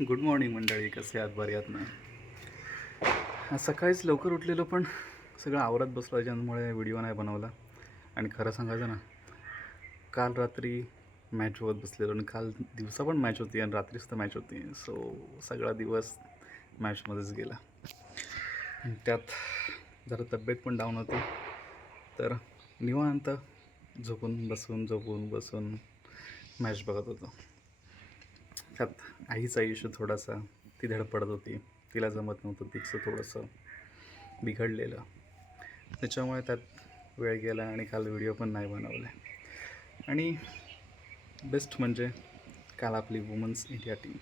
Good morning मंडळी. कसे आहात? बरे आहात ना? सकाळीच लवकर उठलेलो पण सगळं आवरत बसलो ज्यामुळे व्हिडिओ नाही बनवला. आणि खरं सांगायचं ना काल रात्री मॅच बघत बसलेलो आणि काल दिवसा पण मॅच होती आणि रात्रीसुद्धा मॅच होती. सो सगळा दिवस मॅचमध्येच गेला. आणि त्यात जरा तब्येत पण डाऊन होती. तर निवांत झोपून बसून झोपून बसून मॅच बघत होतो. त्यात आईचा इश्यू थोडासा ती धडपडत होती. तिला जमत नव्हतं तिचं थोडंसं बिघडलेलं. त्याच्यामुळे त्यात वेळ गेला आणि काल व्हिडिओ पण नाही बनवले. आणि बेस्ट म्हणजे काल आपली women's India team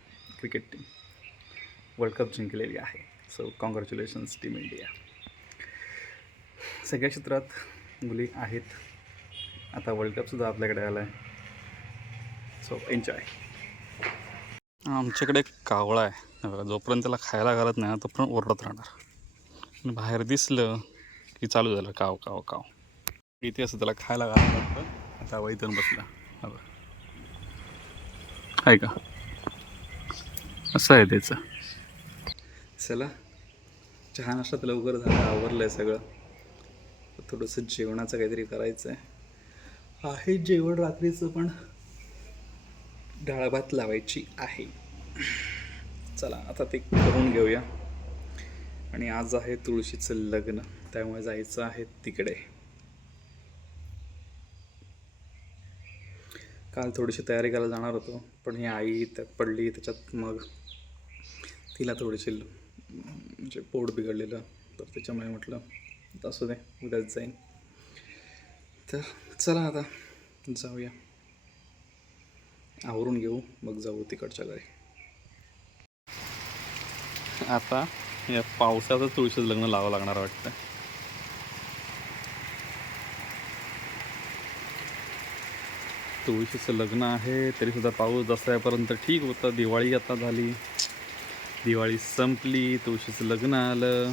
cricket team world cup जिंकलेली आहे. सो कॉंग्रॅच्युलेशन्स टीम इंडिया सगळ्या क्षेत्रात मुली आहेत. आता वर्ल्ड कपसुद्धा आपल्याकडे आला आहे सो एन्जॉय आमच्याकडे एक कावळा आहे. बघा, जोपर्यंत त्याला खायला घालत नाही ना तोपर्यंत ओरडत राहणार. आणि बाहेर दिसलं की चालू झालं काव काव काव. इथे असं त्याला खायला घालायला लागतं. आता वैतन बसला. बघा. आहे का? असं आहे त्याचं. चला. चहा नाश्ता तर लवकर झाला. आवरलं आहे सगळं. थोडंसं जेवणाचं काहीतरी करायचं आहे आहे जेवण रात्रीचं पण डाळभात लावायची आहे. चला आता ते करून घेऊया. आणि आज आहे तुळशीचं लग्न त्यामुळे जायचं आहे तिकडे. काल थोडीशी तयारी करायला जाणार होतो पण ही आई त्यात पडली त्याच्यात मग तिला थोडीशी म्हणजे पोट बिघडलेलं तर त्याच्यामुळे म्हटलं असू दे उद्याच जाईन. तर चला आता जाऊया. आवरून घेऊ मग जाऊ तिकडच्या घरी. आता या पावसाचं तुळशीचं लग्न लावावं लागणार वाटतं. तुळशीचं लग्न आहे तरीसुद्धा पाऊस दसऱ्यापर्यंत ठीक होतं. दिवाळी आता झाली. दिवाळी संपली तुळशीचं लग्न आलं.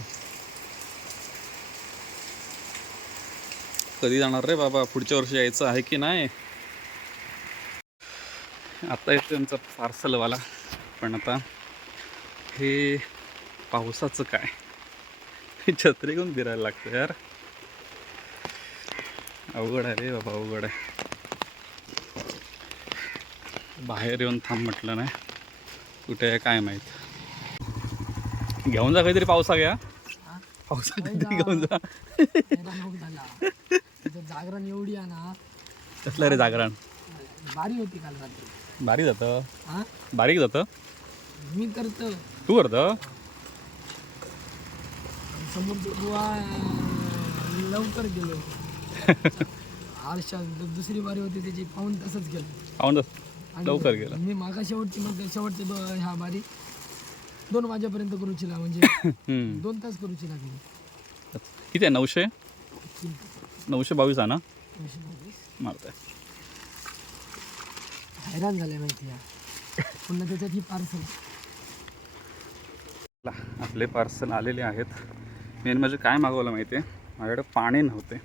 कधी जाणार रे बाबा? पुढच्या वर्षी यायचं आहे की नाही? आता येतो आमचा पार्सलवाला पण आता हे पावसाचं काय? हे छत्री घेऊन फिरायला लागतं यार. अवघड आहे रे बाबा अवघड आहे. बाहेर येऊन थांब म्हटलं नाही. कुठे आहे काय माहीत. घेऊन जा काहीतरी पावसा घ्या. पावसा काहीतरी घेऊन जा. जागरण एवढी आहे ना. कसलं रे जागरण? भारी होती काल रात्री. बारीक जातं. हा? बारीक जातं? मी करतो. तू करतं? बुवा लवकर गेलो. आरशा दुसरी बारी होती त्याची पाऊन तसंच गेलो. पाहून आणि लवकर गेलं. मी मागा शेवटची मग शेवटचे दो ह्या बारी दोन वाजेपर्यंत करूची ला म्हणजे हम्म. दोन तास करूची लागली किती आहे? नऊशे? तास, नऊशे बावीस आहे ना? दोनशे बावीस. हैराण झाले माहिती आहे. पुन्हा त्याच्यात ही पार्सल आपले पार्सल आलेले आहेत. मेन म्हणजे काय मागवलं माहिती आहे? माझ्याकडे पाणी नव्हते.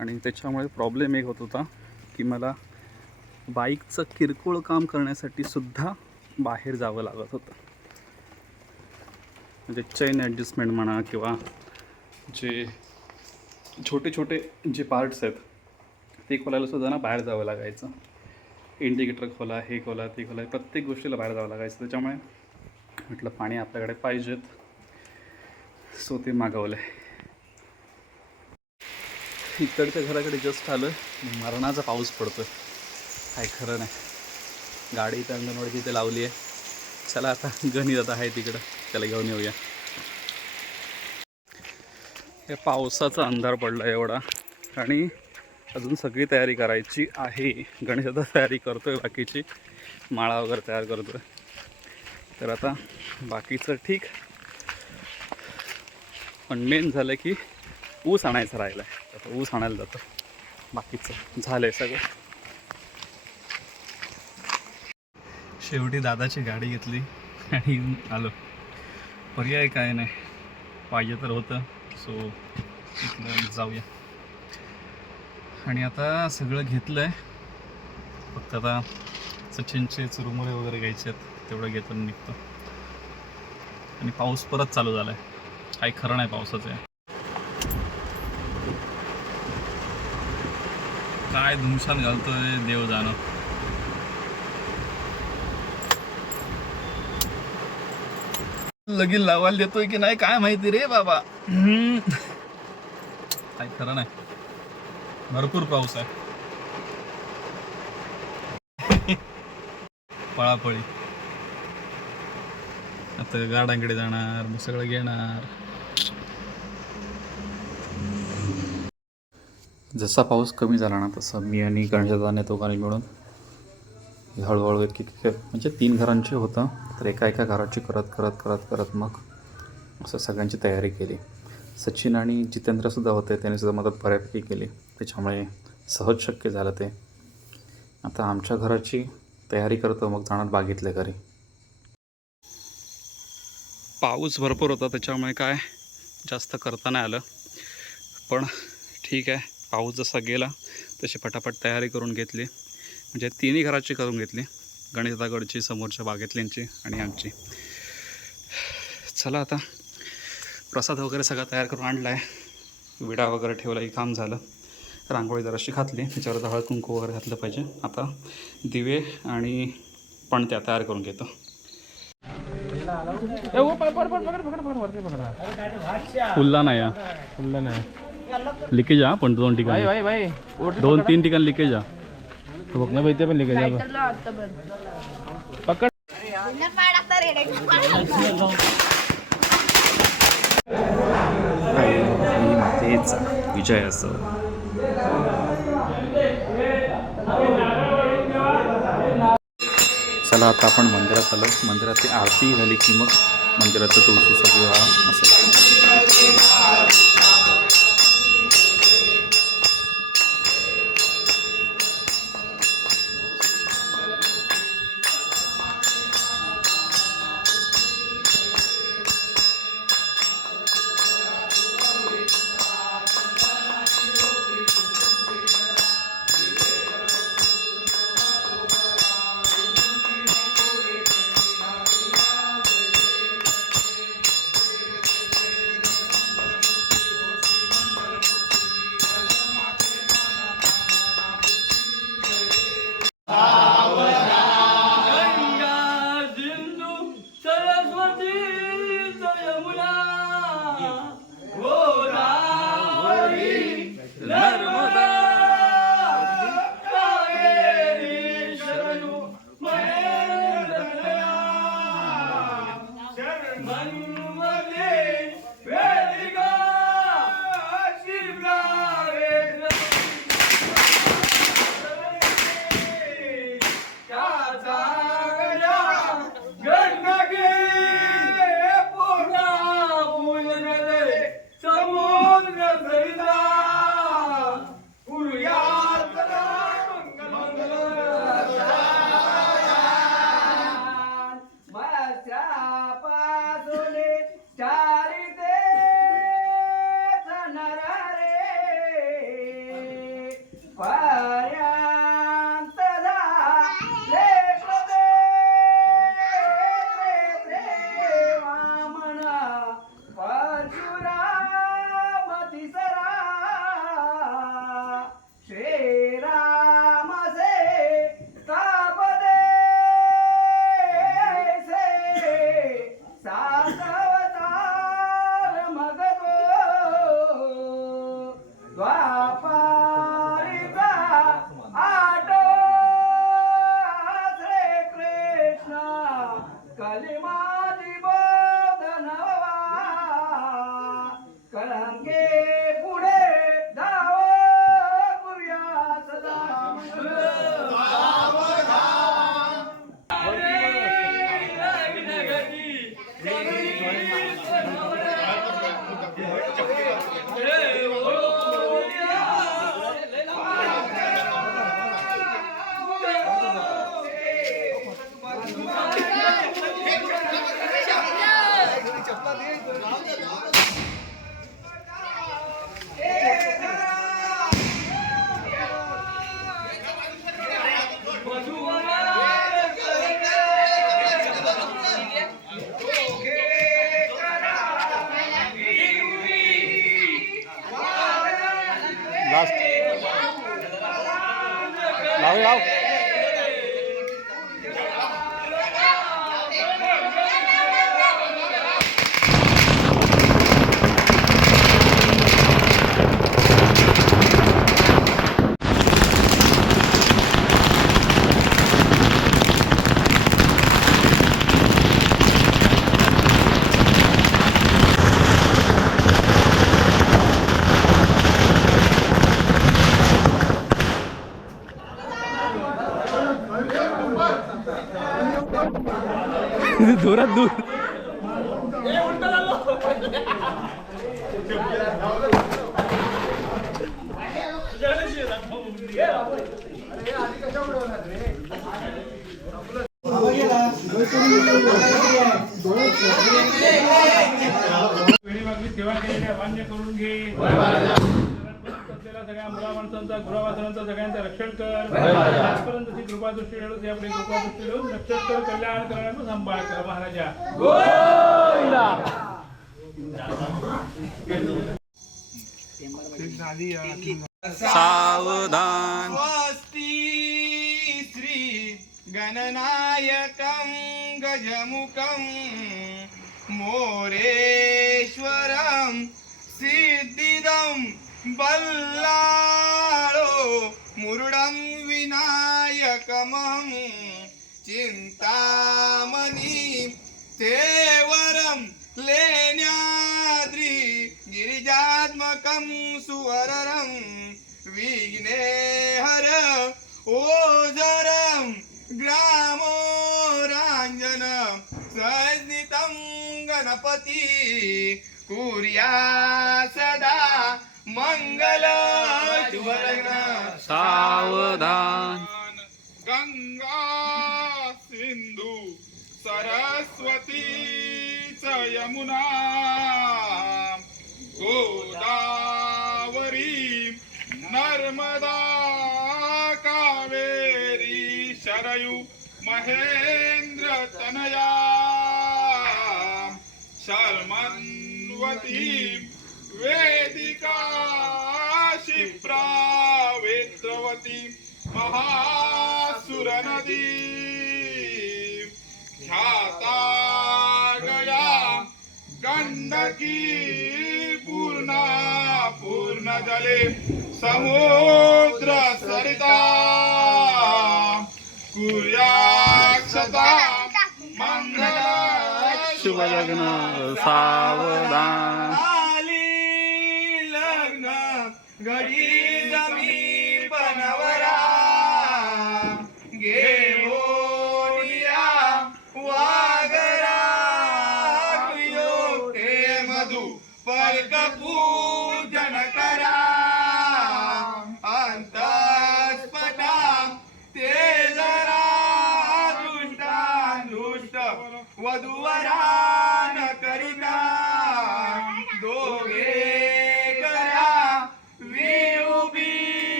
आणि त्याच्यामुळे प्रॉब्लेम एक होत होता की मला बाईकचं किरकोळ काम करण्यासाठी सुद्धा बाहेर जावं लागत होतं. म्हणजे चैन ॲडजस्टमेंट म्हणा किंवा जे छोटे छोटे जे पार्ट्स आहेत ते खोलायला सुद्धा ना बाहेर जावं लागायचं. इंडिकेटर खोला हे खोला ते खोला प्रत्येक गोष्टीला बाहेर जावं लागायचं. त्याच्यामुळे म्हटलं पाणी आपल्याकडे पाहिजेत. सो ते मागवलं आहे इकडच्या घराकडे जस्ट आलं मरणाचा पाऊस पडतो काय खरं नाही. गाडी इथं अंगणवाडी तिथे लावली आहे. चला आता गणित आता आहे तिकडं. त्याला घेऊन येऊया. हे पावसाचा अंधार पडला एवढा. आणि अजून सगळी तयारी करायची आहे. गणेशाचा तयारी करतोय बाकीची माळा वगैरे तयार करतो आहे तर आता बाकीचं ठीक. पण मेन झालं की ऊस आणायचं राहिला आहे आता ऊस आणायला जातो. बाकीचं झालं आहे सगळं. शेवटी दादाची गाडी घेतली आणि आलो. पर्याय काय नाही. पाहिजे तर होतं. सो इथलं जाऊया. आणि आता सगळं घेतलं आहे फक्त आता सचिनचे चुरमुरे वगैरे घ्यायचे आहेत. तेवढं घेतो निघतो. आणि पाऊस परत चालू झाला आहे काही खरं नाही पावसाचं. काय धुमशान घालतोय देव जाणं. लगीन लावायला देतोय की नाही काय माहिती रे बाबा. काय खरं नाही. भरपूर पाऊस आहे. पळापळी. आता गाडांकडे जाणार मग सगळं घेणार. जसा पाऊस कमी झाला ना तसं मी आणि गणेशदाने दोघांनी मिळून हळूहळू एक एक एक- म्हणजे तीन घरांचे होतं तर एका एका घराची करत करत करत करत मग असं सगळ्यांची तयारी केली. सचिन आणि जितेंद्रसुद्धा होते त्यांनी सुद्धा मदत बऱ्यापैकी केली. त्याच्यामुळे सहज शक्य झालं ते. आता आमच्या घराची तयारी करतो मग जाणार बागेतल्या घरी. पाऊस भरपूर होता त्याच्यामुळे काय जास्त करता नाही आलं. पण ठीक आहे पाऊस जसा गेला तशी पटापट तयारी करून घेतली. म्हणजे तिन्ही घराची करून घेतली. गणेशदागडची समोरच्या बागेतल्यांची आणि आमची. चला आता प्रसाद वगैरे सगळा तयार करून आणला आहे विडा वगैरे ठेवला की काम झालं. रांगोळी जराशी घातली. त्याच्यावर हळद कुंकू वगैरे घातलं पाहिजे. आता दिवे आणि पणत्या तयार करून घेतो. फुलला नाही हा. फुललं नाही. लिकेज हा पण दोन ठिकाणी. भाई भाई दोन तीन ठिकाणी लिकेज हा बघ ना ते पण लिखायचं पकड. विजय असो चला आता आपण मंदिरात आलो. मंदिरातली आरती झाली की मग मंदिराचं तुळशीचा विवाह असेल. சொல்லுங்கள் சரிதான் Thank you. 两位老。虎 근데 노란 노. मुला माणसांचा गुरावासनांचा सगळ्यांचं रक्षण कर. आजपर्यंत जशी कृपा दृष्टी ठेवली ती आपली कृपा दृष्टी ठेवून रक्षण कर कल्याण करण्याचं सांभाळ कर महाराजा. सावधान. स्वस्ति श्री गणनायकं गजमुखं मोरेश्वरं सिद्धिदं बल्लाळो मुरुडं विनायकमहं चिन्तामणि तेवरं लेण्याद्रि गिरिजात्मकं सुवररं विघ्नेहर ओझरं ग्रामोराञ्जन सन्नितं गणपति कुर्या सदा मङ्गल शुभलग्न सावधान। गंगा सिंधू सरस्वती च यमुना गोदावरी नर्मदा कावेरी शरयू महेंद्र तनया शर्मन्वती वेदिका महासुर नदी ख्याता गया गंडकी पूर्णा पूर्ण जले समुद्र सरिता कुर्याक्षता मंगल शुभ लग्न सावधान। आली लग्न घडी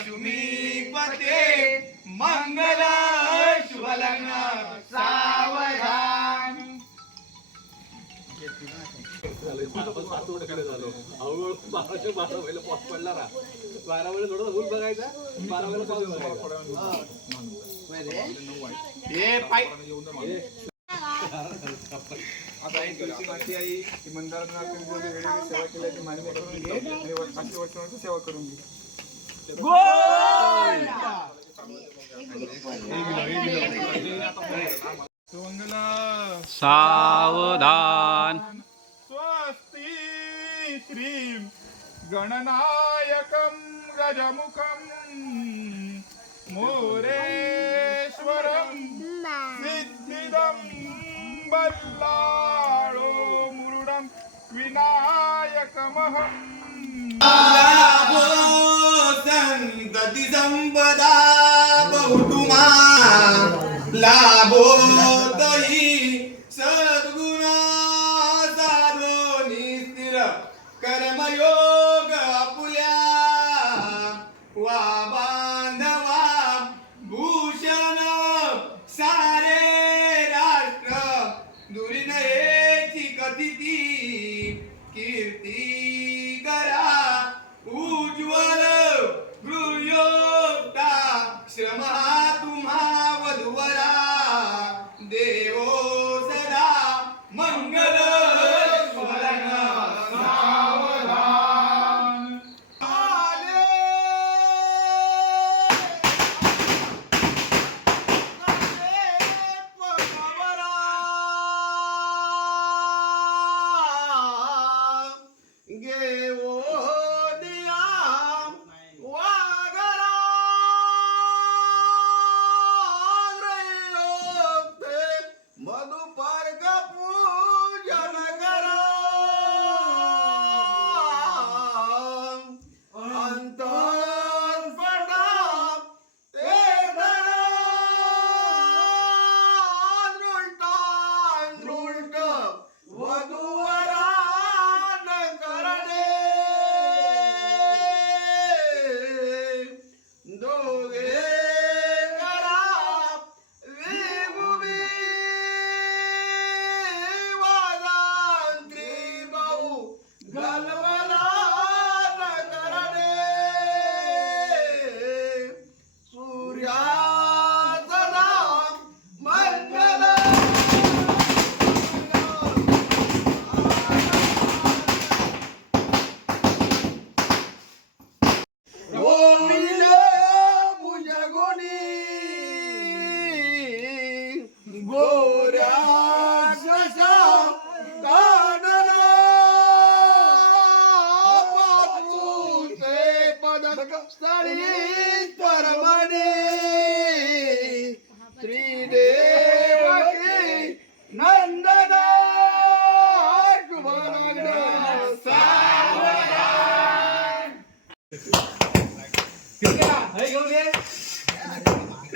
लक्ष्मी पते मंगल शुभलग्न सावधान. पाय. आता आई सेवा केल्याची मान्य करून घे आणि पाचशे वर्षांची सेवा करून घे सावधान. स्वस्ति श्रीं गणनायकं गजमुखं मोरेश्वरं सिद्धिदं बल्लाळो मुरुडं विनायकमहम् लाभो संतति संपदा बहुतुमा लाभो तही सद्गुणा साधो निस्थिर कर्मयोग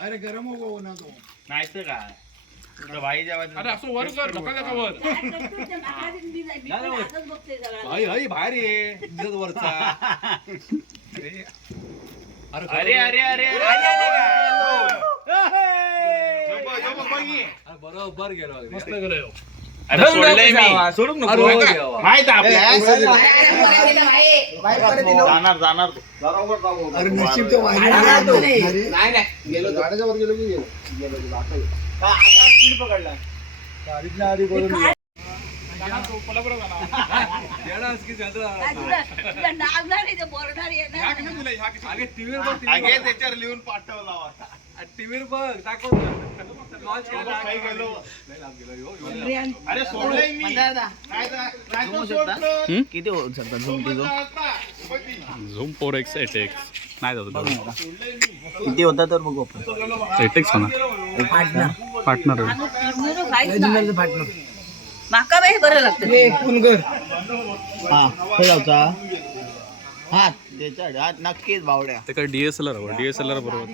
अरे गरम हो ना तो अरे असं वर कर ढका ढका वर अरे नशीब तो. त्याच्यावर लिहून पाठवला सोडलंय मी. काय काय तो सोडलं? किती होऊ शकतात झूम तुझं zoom four x eight x. नाही जातो किती होता तर बघू आपण. एट एक्स होणार. पार्टनर. माका बाई बरं लागतं. हा हे जाऊचा हा त्याच्या हात. नक्कीच बावड्या. ते काय D S L R D S L R बरोबर.